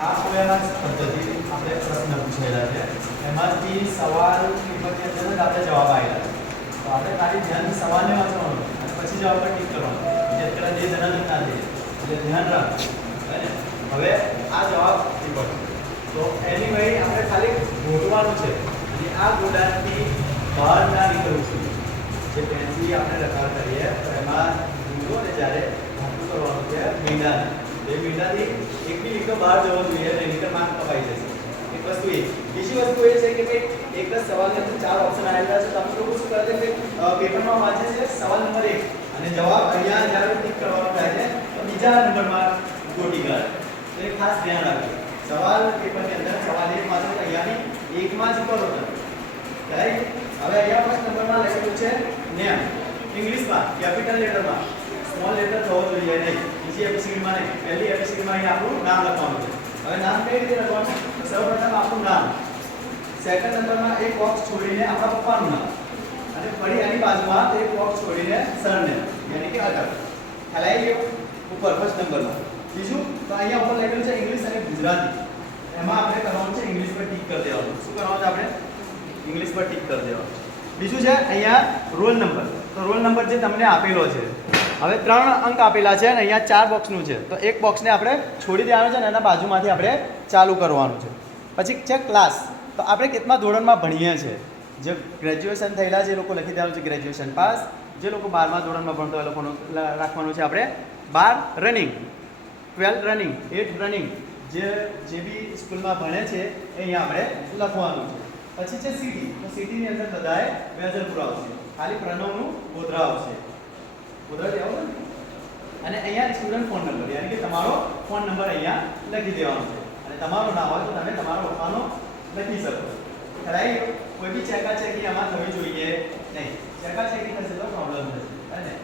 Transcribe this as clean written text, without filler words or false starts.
આ પ્રયાસ પદ્ધતિ આપણે પ્રશ્ન પૂછેલા છે એમાંથી સવાલ પેપરની અંદર જ આપણે જવાબ આવેલા છે તો આપણે ખાલી ધ્યાનથી સવાલને વાંચવાનો અને પછી જવાબ પર ટીક કરવાનો જે અત્યારે જે જણાવી ના દે એટલે ધ્યાન રાખો હવે આ જવાબ પેપર તો એની વહી આપણે ખાલી ગોઠવાનું છે અને આ ગોડાથી બહાર ના નીકળવું છે જે પેનથી આપણે રકાર કરીએ તો એમાં ઊંધો ને જ્યારે ધાતુ કરવાનું છે મીંડાને એ મીંડાથી એક બી લીટો બહાર જવો જોઈએ અને લીટર માર્ક કપાઈ જશે એક વસ્તુ એ બીજી વસ્તુ એ છે કે ભાઈ એક જ સવાલની અંદર 4 ઓપ્શન આવેલા છે તમે લોકો શું કરે છે કે પેપરમાં વાંચે છે સવાલ નંબર 1 અને જવાબ અહીંયા જ્યારે ટિક કરવાનો થાય છે તો બીજા નંબરમાં ગોટી કરે તો એ ખાસ ધ્યાન રાખજો સવાલ પેપરની અંદર સવાલ 1 વાંચો તો અહીંયાની 1 માં જ કરો તમે રાઈટ હવે અહીંયા ફર્સ્ટ નંબરમાં લખેલું છે નેમ ઇંગ્લિશમાં કેપિટલ લેટરમાં સ્મોલ લેટર થવો જોઈએ નહીં બીજી એબીસીડીમાં નહીં પહેલી એબીસીડીમાં અહીં આપણું નામ લખવાનું છે હવે નામ કઈ રીતે લખવાનું તો સૌપ્રથમ આપણું નામ સેકન્ડ નંબરમાં એક બોક્સ છોડીને આપણા પપ્પાનું નામ અને ફરી એની બાજુમાં એક બોક્સ છોડીને સરનેમ યાની કે અટક ખ્યાલ આવી ગયો ઉપર ફર્સ્ટ નંબરમાં બીજું તો અહીંયા ઉપર લખેલું છે ઇંગ્લિશ અને ગુજરાતી એમાં આપણે કરવાનું છે ઇંગ્લિશ પર ટિક કરી દેવાનું શું કરવાનું છે આપણે ઇંગ્લિશ પર ટિક કરી દેવાનું બીજું છે અહીંયા રોલ નંબર તો રોલ નંબર જે તમને આપેલો છે હવે 3 અંક આપેલા છે અને અહીંયા 4 બોક્સનું છે તો એક બોક્સને આપણે છોડી દેવાનું છે અને એના બાજુમાંથી આપણે ચાલુ કરવાનું છે પછી છે ક્લાસ તો આપણે કેટલા ધોરણમાં ભણીએ છીએ જે ગ્રેજ્યુએશન થયેલા જે લોકો લખી દેવાનું છે ગ્રેજ્યુએશન પાસ જે લોકો 12મા ધોરણમાં ભણતો એ લોકોનું રાખવાનું છે આપણે 12 રનિંગ 12 રનિંગ 8 રનિંગ જે બી સ્કૂલમાં ભણે છે એ અહીંયા આપણે લખવાનું છે પછી છે સિટી તો સિટીની અંદર બધાએ વેજલપુર આવશે ખાલી પ્રણવનું ગોધરા આવશે ગોધરા લેવો ને અને અહીંયા સ્ટુડન્ટ ફોન નંબર યાની કે તમારો ફોન નંબર અહીંયા લખી દેવાનો છે અને તમારું નામ હોય તો તમે તમારો પપ્પાનો લખી શકો ખરાઈ કોઈ બી ચેકાચેકી આમાં થવી જોઈએ નહીં ચેકાચેકી થશે તો પ્રોબ્લેમ થશે હે ને